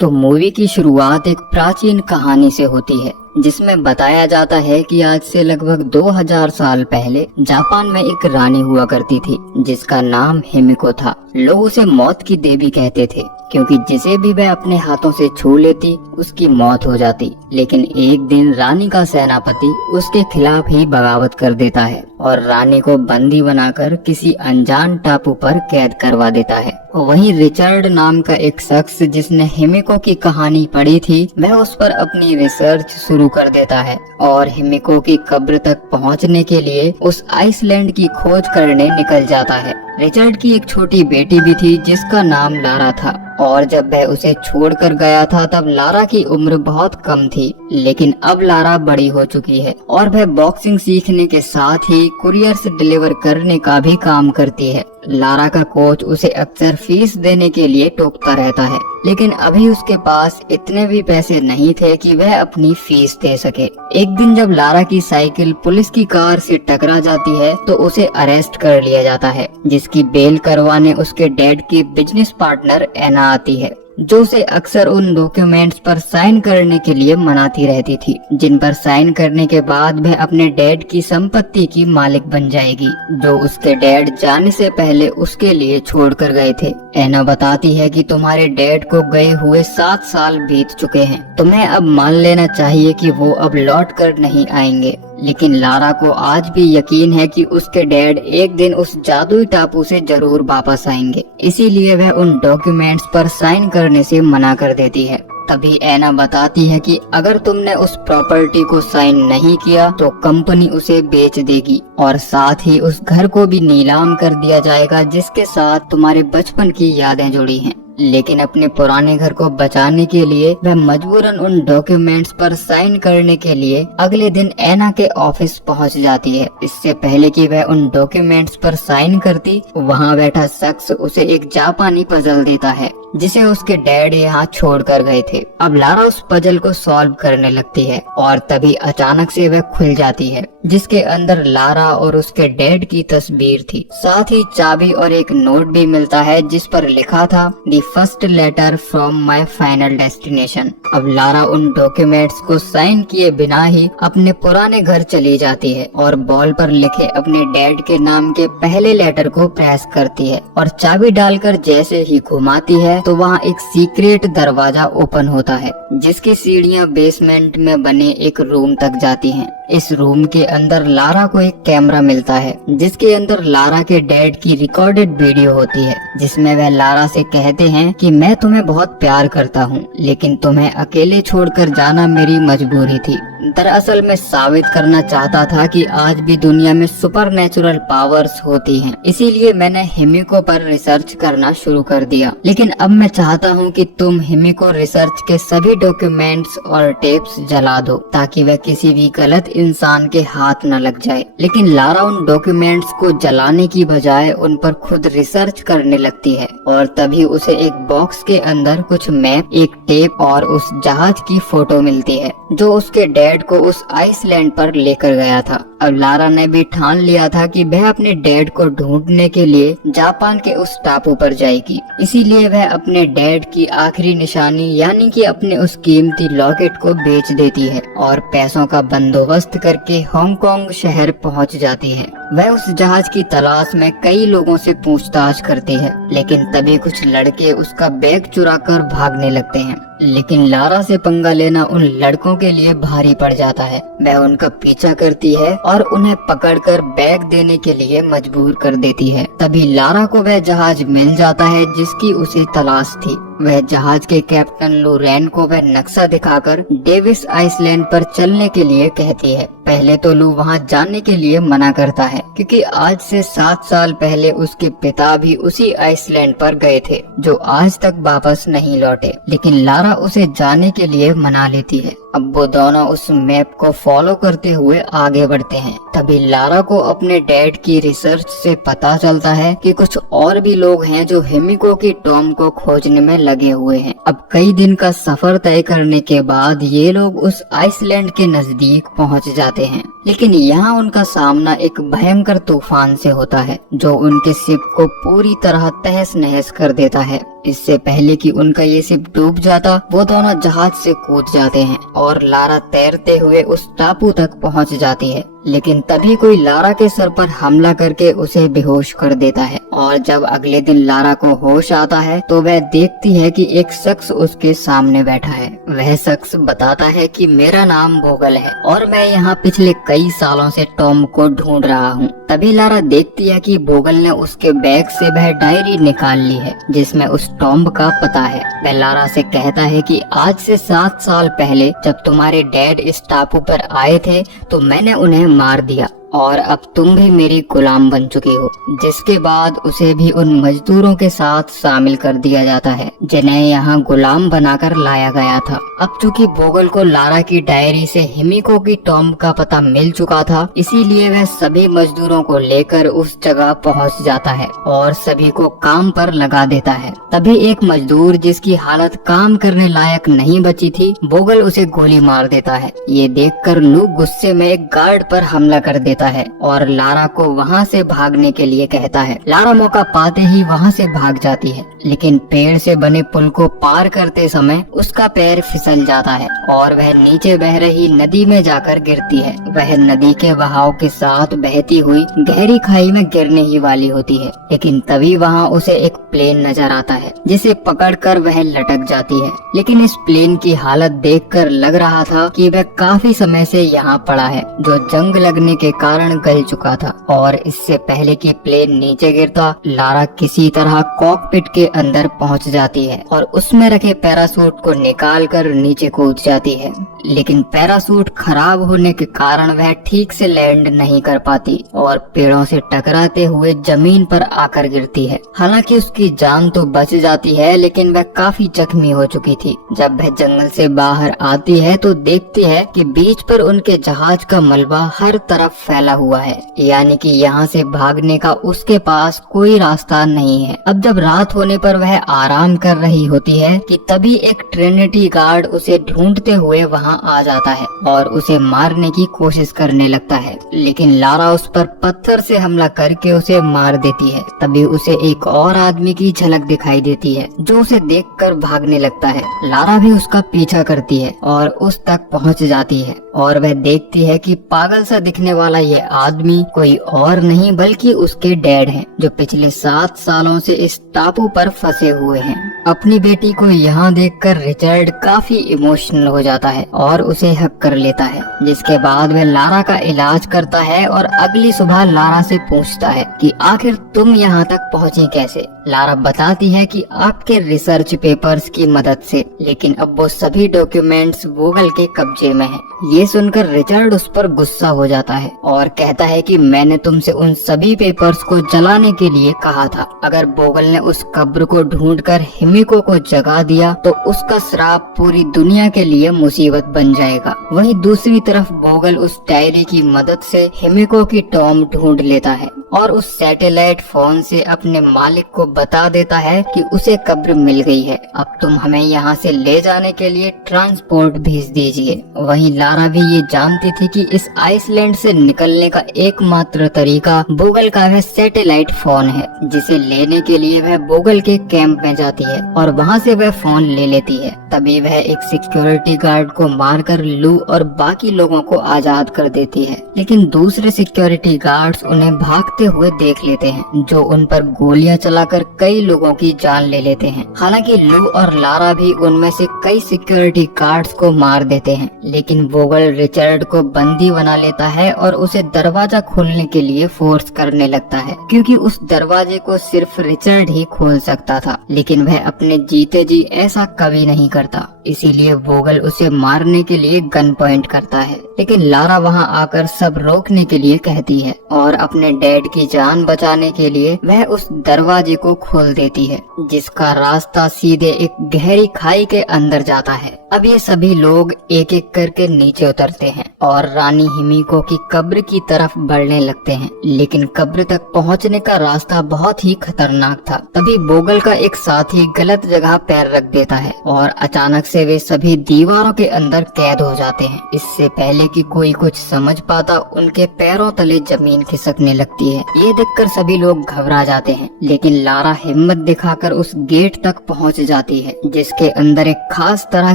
तो मूवी की शुरुआत एक प्राचीन कहानी से होती है जिसमें बताया जाता है कि आज से लगभग 2000 साल पहले जापान में एक रानी हुआ करती थी जिसका नाम हिमिको था। लोग उसे मौत की देवी कहते थे क्योंकि जिसे भी वह अपने हाथों से छू लेती उसकी मौत हो जाती। लेकिन एक दिन रानी का सेनापति उसके खिलाफ ही बगावत कर देता है और रानी को बंदी बनाकर किसी अनजान टापू पर कैद करवा देता है। वहीं रिचर्ड नाम का एक शख्स जिसने हिमिको की कहानी पढ़ी थी वह उस पर अपनी रिसर्च शुरू कर देता है और हिमिको की कब्र तक पहुंचने के लिए उस आइसलैंड की खोज करने निकल जाता है। रिचर्ड की एक छोटी बेटी भी थी जिसका नाम लारा था और जब वह उसे छोड़कर गया था तब लारा की उम्र बहुत कम थी। लेकिन अब लारा बड़ी हो चुकी है और वह बॉक्सिंग सीखने के साथ ही कुरियर्स डिलीवर करने का भी काम करती है। लारा का कोच उसे अक्सर फीस देने के लिए टोकता रहता है लेकिन अभी उसके पास इतने भी पैसे नहीं थे कि वह अपनी फीस दे सके। एक दिन जब लारा की साइकिल पुलिस की कार से टकरा जाती है तो उसे अरेस्ट कर लिया जाता है जिसकी बेल करवाने उसके डैड की बिजनेस पार्टनर एना आती है जो उसे अक्सर उन डॉक्यूमेंट्स पर साइन करने के लिए मनाती रहती थी जिन पर साइन करने के बाद वह अपने डैड की संपत्ति की मालिक बन जाएगी जो उसके डैड जाने से पहले उसके लिए छोड़ कर गए थे। एना बताती है कि तुम्हारे डैड को गए हुए 7 साल बीत चुके हैं, तुम्हें अब मान लेना चाहिए कि वो अब लौट कर नहीं आएंगे। लेकिन लारा को आज भी यकीन है कि उसके डैड एक दिन उस जादुई टापू से जरूर वापस आएंगे, इसीलिए वह उन डॉक्यूमेंट्स पर साइन करने से मना कर देती है। तभी एना बताती है कि अगर तुमने उस प्रॉपर्टी को साइन नहीं किया तो कंपनी उसे बेच देगी और साथ ही उस घर को भी नीलाम कर दिया जाएगा जिसके साथ तुम्हारे बचपन की यादें जुड़ी हैं। लेकिन अपने पुराने घर को बचाने के लिए वह मजबूरन उन डॉक्यूमेंट्स पर साइन करने के लिए अगले दिन एना के ऑफिस पहुंच जाती है। इससे पहले कि वह उन डॉक्यूमेंट्स पर साइन करती वहां बैठा शख्स उसे एक जापानी पजल देता है जिसे उसके डैड यहाँ छोड़ कर गए थे। अब लारा उस पजल को सॉल्व करने लगती है और तभी अचानक से वह खुल जाती है जिसके अंदर लारा और उसके डैड की तस्वीर थी। साथ ही चाबी और एक नोट भी मिलता है जिस पर लिखा था the first letter from my final destination. अब लारा उन डॉक्यूमेंट्स को साइन किए बिना ही अपने पुराने घर चली जाती है और बॉल पर लिखे अपने डैड के नाम के पहले लेटर को प्रेस करती है और चाबी डालकर जैसे ही घुमाती है तो वहाँ एक सीक्रेट दरवाजा ओपन होता है जिसकी सीढ़ियाँ बेसमेंट में बने एक रूम तक जाती हैं। इस रूम के अंदर लारा को एक कैमरा मिलता है जिसके अंदर लारा के डैड की रिकॉर्डेड वीडियो होती है जिसमें वह लारा से कहते हैं कि मैं तुम्हें बहुत प्यार करता हूँ लेकिन तुम्हें अकेले छोड़कर जाना मेरी मजबूरी थी। दरअसल मैं साबित करना चाहता था कि आज भी दुनिया में सुपरनैचुरल पावर्स होती हैं, इसीलिए मैंने हिमिको पर रिसर्च करना शुरू कर दिया। लेकिन अब मैं चाहता हूँ कि तुम हिमिको रिसर्च के सभी डॉक्यूमेंट्स और टेप्स जला दो ताकि वह किसी भी गलत इंसान के हाथ न लग जाए। लेकिन लारा उन डॉक्यूमेंट्स को जलाने की बजाय उन पर खुद रिसर्च करने लगती है और तभी उसे एक बॉक्स के अंदर कुछ मैप, एक टेप और उस जहाज की फोटो मिलती है जो उसके डैड को उस आइसलैंड पर लेकर गया था। अब लारा ने भी ठान लिया था कि वह अपने डैड को ढूंढने के लिए जापान के उस टापू पर जाएगी। इसीलिए वह अपने डैड की आखिरी निशानी यानी कि अपने उस कीमती लॉकेट को बेच देती है और पैसों का बंदोबस्त करके हांगकांग शहर पहुंच जाती है। वह उस जहाज की तलाश में कई लोगों से पूछताछ करती है लेकिन तभी कुछ लड़के उसका बैग चुराकर भागने लगते हैं। लेकिन लारा से पंगा लेना उन लड़कों के लिए भारी पड़ जाता है। वह उनका पीछा करती है और उन्हें पकड़कर बैग देने के लिए मजबूर कर देती है। तभी लारा को वह जहाज मिल जाता है जिसकी उसे तलाश थी। वह जहाज के कैप्टन लूरेन को वह नक्शा दिखाकर डेविस आइसलैंड पर चलने के लिए कहती है। पहले तो लू वहां जाने के लिए मना करता है क्योंकि आज से 7 साल पहले उसके पिता भी उसी आइसलैंड पर गए थे जो आज तक वापस नहीं लौटे। लेकिन लारा उसे जाने के लिए मना लेती है। अब वो दोनों उस मैप को फॉलो करते हुए आगे बढ़ते हैं। तभी लारा को अपने डैड की रिसर्च से पता चलता है कि कुछ और भी लोग हैं जो हिमिको की टॉम को खोजने में लगे हुए हैं। अब कई दिन का सफर तय करने के बाद ये लोग उस आइसलैंड के नजदीक पहुंच जाते हैं लेकिन यहाँ उनका सामना एक भयंकर तूफान से होता है जो उनके शिप को पूरी तरह तहस नहस कर देता है। इससे पहले कि उनका ये शिप डूब जाता, वो दोनों जहाज से कूद जाते हैं और लारा तैरते हुए उस टापू तक पहुंच जाती है। लेकिन तभी कोई लारा के सर पर हमला करके उसे बेहोश कर देता है और जब अगले दिन लारा को होश आता है तो वह देखती है कि एक शख्स उसके सामने बैठा है। वह शख्स बताता है कि मेरा नाम बोगल है और मैं यहाँ पिछले कई सालों से टॉम को ढूंढ रहा हूँ। तभी लारा देखती है कि बोगल ने उसके बैग से वह डायरी निकाल ली है जिसमें उस टॉम का पता है। वह लारा से कहता है कि आज से 7 साल पहले जब तुम्हारे डैड इस टापू पर आए थे तो मैंने उन्हें मार दिया और अब तुम भी मेरी गुलाम बन चुकी हो। जिसके बाद उसे भी उन मजदूरों के साथ शामिल कर दिया जाता है जिन्हें यहाँ गुलाम बनाकर लाया गया था। अब चूंकि बोगल को लारा की डायरी से हिमिको की टॉम का पता मिल चुका था, इसीलिए वह सभी मजदूरों को लेकर उस जगह पहुँच जाता है और सभी को काम पर लगा देता है। तभी एक मजदूर जिसकी हालत काम करने लायक नहीं बची थी, बोगल उसे गोली मार देता है। ये देखकर लू गुस्से में एक गार्ड पर हमला कर देता है और लारा को वहाँ से भागने के लिए कहता है। लारा मौका पाते ही वहाँ से भाग जाती है, लेकिन पेड़ से बने पुल को पार करते समय उसका पैर फिसल जाता है और वह नीचे बह रही नदी में जाकर गिरती है। वह नदी के बहाव के साथ बहती हुई गहरी खाई में गिरने ही वाली होती है, लेकिन तभी वहाँ उसे एक प्लेन नजर आता है जिसे पकड़कर वह लटक जाती है। लेकिन इस प्लेन की हालत देखकर लग रहा था कि वह काफी समय से यहाँ पड़ा है, जो जंग लगने के कारण गल चुका था। और इससे पहले कि प्लेन नीचे गिरता, लारा किसी तरह कॉकपिट के अंदर पहुंच जाती है और उसमें रखे पैरासूट को निकालकर नीचे कूद जाती है। लेकिन पैरासूट खराब होने के कारण वह ठीक से लैंड नहीं कर पाती और पेड़ों से टकराते हुए जमीन पर आकर गिरती है। हालांकि उसकी जान तो बच जाती है, लेकिन वह काफी जख्मी हो चुकी थी। जब वह जंगल से बाहर आती है तो देखती है कि बीच पर उनके जहाज का मलबा हर तरफ फैला हुआ है, यानी कि यहाँ से भागने का उसके पास कोई रास्ता नहीं है। अब जब रात होने पर वह आराम कर रही होती है कि तभी एक ट्रिनिटी गार्ड उसे ढूंढते हुए वहाँ आ जाता है और उसे मारने की कोशिश करने लगता है, लेकिन लारा उस पर पत्थर से हमला करके उसे मार देती है। तभी उसे एक और आदमी की झलक दिखाई देती है जो उसे देखकर भागने लगता है। लारा भी उसका पीछा करती है और उस तक पहुँच जाती है और वह देखती है कि पागल सा दिखने वाला ये आदमी कोई और नहीं बल्कि उसके डैड हैं, जो पिछले 7 सालों से इस टापू पर फंसे हुए हैं। अपनी बेटी को यहाँ देखकर रिचर्ड काफी इमोशनल हो जाता है और उसे हक कर लेता है, जिसके बाद वह लारा का इलाज करता है और अगली सुबह लारा से पूछता है कि आखिर तुम यहाँ तक पहुँची कैसे। लारा बताती है कि आपके रिसर्च पेपर्स की मदद से, लेकिन अब वो सभी डॉक्यूमेंट्स बोगल के कब्जे में हैं। ये सुनकर रिचर्ड उस पर गुस्सा हो जाता है और कहता है कि मैंने तुमसे उन सभी पेपर्स को जलाने के लिए कहा था। अगर बोगल ने उस कब्र को ढूंढकर हिमिको को जगा दिया तो उसका श्राप पूरी दुनिया के लिए मुसीबत बन जाएगा। वहीं दूसरी तरफ बोगल उस डायरी की मदद से हिमिको की टॉम ढूंढ लेता है और उस सैटेलाइट फोन से अपने मालिक को बता देता है कि उसे कब्र मिल गई है, अब तुम हमें यहाँ से ले जाने के लिए ट्रांसपोर्ट भेज दीजिए। वहीं लारा भी ये जानती थी कि इस आइसलैंड से निकलने का एकमात्र तरीका बोगल का वह सैटेलाइट फोन है, जिसे लेने के लिए वह बोगल के कैंप में जाती है और वहाँ से वह फोन ले लेती है। तभी वह एक सिक्योरिटी गार्ड को मारकर लू और बाकी लोगों को आजाद कर देती है, लेकिन दूसरे सिक्योरिटी गार्ड्स उन्हें भागते हुए देख लेते हैं, जो उन पर गोलियां चलाकर कई लोगों की जान ले लेते हैं। हालांकि लू और लारा भी उनमें से कई सिक्योरिटी गार्ड्स को मार देते हैं, लेकिन बोगल रिचर्ड को बंदी बना लेता है और उसे दरवाजा खोलने के लिए फोर्स करने लगता है, क्योंकि उस दरवाजे को सिर्फ रिचर्ड ही खोल सकता था, लेकिन वह अपने जीते जी ऐसा कभी नहीं करता। इसीलिए बोगल उसे मारने के लिए गन पॉइंट करता है, लेकिन लारा वहां आकर सब रोकने के लिए कहती है और अपने डैड की जान बचाने के लिए वह उस दरवाजे को खोल देती है, जिसका रास्ता सीधे एक गहरी खाई के अंदर जाता है। अब ये सभी लोग एक एक करके नीचे उतरते हैं और रानी हिमिको की कब्र की तरफ बढ़ने लगते हैं, लेकिन कब्र तक पहुंचने का रास्ता बहुत ही खतरनाक था। तभी बोगल का एक साथी गलत जगह पैर रख देता है और अचानक से जिससे वे सभी दीवारों के अंदर कैद हो जाते हैं। इससे पहले कि कोई कुछ समझ पाता, उनके पैरों तले जमीन खिसकने लगती है। ये देखकर सभी लोग घबरा जाते हैं, लेकिन लारा हिम्मत दिखाकर उस गेट तक पहुंच जाती है, जिसके अंदर एक खास तरह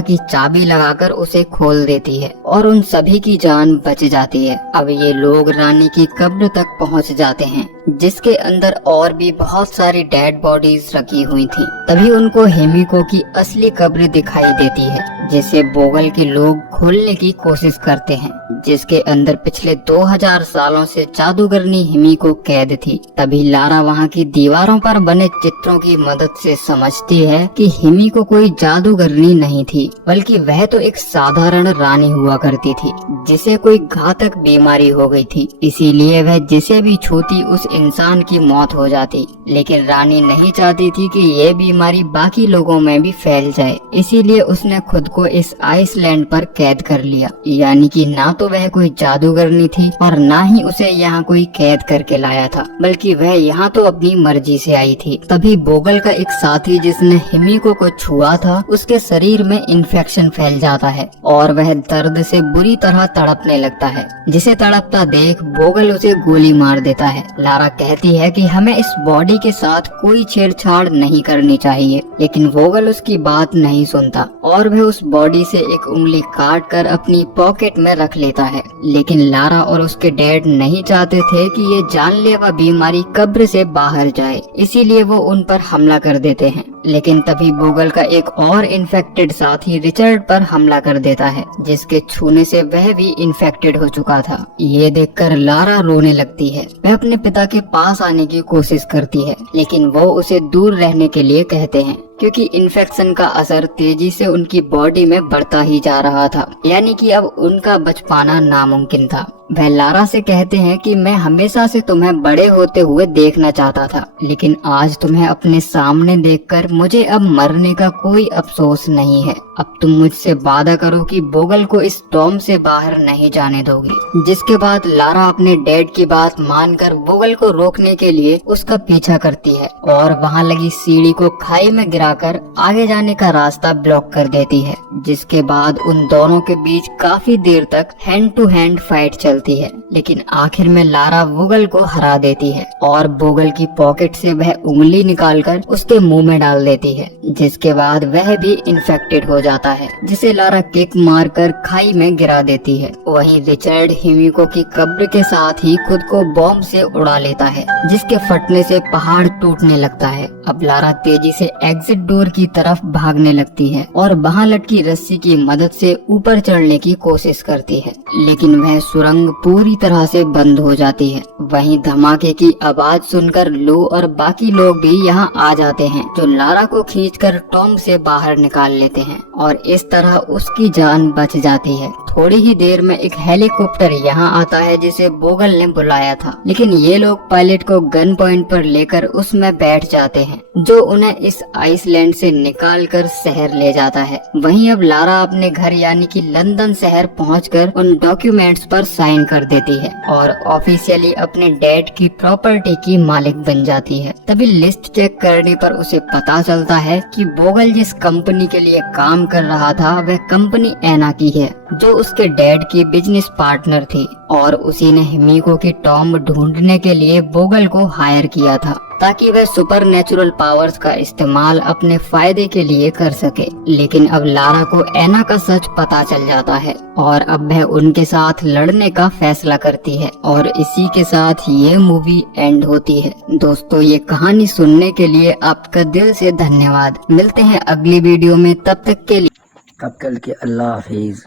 की चाबी लगाकर उसे खोल देती है और उन सभी की जान बच जाती है। अब ये लोग रानी की कब्र तक पहुंच जाते हैं, जिसके अंदर और भी बहुत सारी डेड बॉडीज रखी हुई थी। तभी उनको हिमिको की असली कब्र दिखाई देती है, जिसे बोगल के लोग खोलने की कोशिश करते हैं, जिसके अंदर पिछले 2000 सालों से जादूगरनी हिमिको कैद थी। तभी लारा वहाँ की दीवारों पर बने चित्रों की मदद से समझती है कि हिमिको कोई जादूगरनी नहीं थी, बल्कि वह तो एक साधारण रानी हुआ करती थी, जिसे कोई घातक बीमारी हो गई थी। इसीलिए वह जिसे भी छूती उस इंसान की मौत हो जाती। लेकिन रानी नहीं चाहती थी कि ये बीमारी बाकी लोगों में भी फैल जाए, इसीलिए उसने खुद को इस आइसलैंड पर कैद कर लिया। यानी कि ना तो वह कोई जादूगरनी थी और ना ही उसे यहाँ कोई कैद करके लाया था, बल्कि वह यहाँ तो अपनी मर्जी से आई थी। तभी बोगल का एक साथी जिसने हिमिको को छुआ था, उसके शरीर में इन्फेक्शन फैल जाता है और वह दर्द से बुरी तरह तड़पने लगता है, जिसे तड़पता देख बोगल उसे गोली मार देता है। लारा कहती है कि हमें इस बॉडी के साथ कोई छेड़छाड़ नहीं करनी चाहिए, लेकिन बोगल उसकी बात नहीं सुनता और वह उस बॉडी से एक उंगली काट कर अपनी पॉकेट में रख लेता है। लेकिन लारा और उसके डैड नहीं चाहते थे कि ये जानलेवा बीमारी कब्र से बाहर जाए, इसीलिए वो उन पर हमला कर देते हैं। लेकिन तभी बोगल का एक और इन्फेक्टेड साथी रिचर्ड पर हमला कर देता है, जिसके छूने से वह भी इन्फेक्टेड हो चुका था। ये देखकर लारा रोने लगती है। वह अपने पिता के पास आने की कोशिश करती है, लेकिन वो उसे दूर रहने के लिए कहते हैं, क्योंकि इन्फेक्शन का असर तेजी से उनकी बॉडी में बढ़ता ही जा रहा था। यानी कि अब उनका बच पाना नामुमकिन था। वह लारा से कहते हैं कि मैं हमेशा से तुम्हें बड़े होते हुए देखना चाहता था, लेकिन आज तुम्हें अपने सामने देखकर मुझे अब मरने का कोई अफसोस नहीं है। अब तुम मुझसे वादा करो कि बोगल को इस टॉम से बाहर नहीं जाने दोगी। जिसके बाद लारा अपने डैड की बात मानकर बोगल को रोकने के लिए उसका पीछा करती है और वहाँ लगी सीढ़ी को खाई में गिराकर आगे जाने का रास्ता ब्लॉक कर देती है। जिसके बाद उन दोनों के बीच काफी देर तक हैंड टू हैंड फाइट चलती है, लेकिन आखिर में लारा बोगल को हरा देती है और बोगल की पॉकेट से वह उंगली निकालकर उसके मुंह में डाल देती है। जिसके बाद वह भी इन्फेक्टेड हो जाता है, जिसे लारा किक मारकर खाई में गिरा देती है। वहीं रिचर्ड हिमिको की कब्र के साथ ही खुद को बॉम्ब से उड़ा लेता है, जिसके फटने से पहाड़ टूटने लगता है। अब लारा तेजी से एग्जिट डोर की तरफ भागने लगती है और वहाँ लटकी रस्सी की मदद से ऊपर चढ़ने की कोशिश करती है, लेकिन वह सुरंग पूरी तरह से बंद हो जाती है। वहीं धमाके की आवाज सुनकर लो और बाकी लोग भी यहाँ आ जाते हैं, जो लारा को खींचकर टॉम से बाहर निकाल लेते हैं और इस तरह उसकी जान बच जाती है। थोड़ी ही देर में एक हेलीकॉप्टर यहाँ आता है, जिसे बोगल ने बुलाया था, लेकिन ये लोग पायलट को गन पॉइंट पर लेकर उसमें बैठ जाते हैं, जो उन्हें इस आइसलैंड से निकालकर शहर ले जाता है। वहीं अब लारा अपने घर यानी कि लंदन शहर पहुंचकर उन डॉक्यूमेंट्स पर साइन कर देती है और ऑफिशियली अपने डैड की प्रॉपर्टी की मालिक बन जाती है। तभी लिस्ट चेक करने पर उसे पता चलता है कि बोगल जिस कंपनी के लिए काम कर रहा था वह कंपनी एना की है, जो उसके डैड की बिजनेस पार्टनर थी और उसी ने हिमिको की टॉम ढूंढने के लिए बोगल को हायर किया था, ताकि वह सुपर नेचुरल पावर्स का इस्तेमाल अपने फायदे के लिए कर सके। लेकिन अब लारा को एना का सच पता चल जाता है और अब वह उनके साथ लड़ने का फैसला करती है और इसी के साथ ये मूवी एंड होती है। दोस्तों, ये कहानी सुनने के लिए आपका दिल से धन्यवाद। मिलते हैं अगली वीडियो में, तब तक के लिए अल्लाह हाफिज।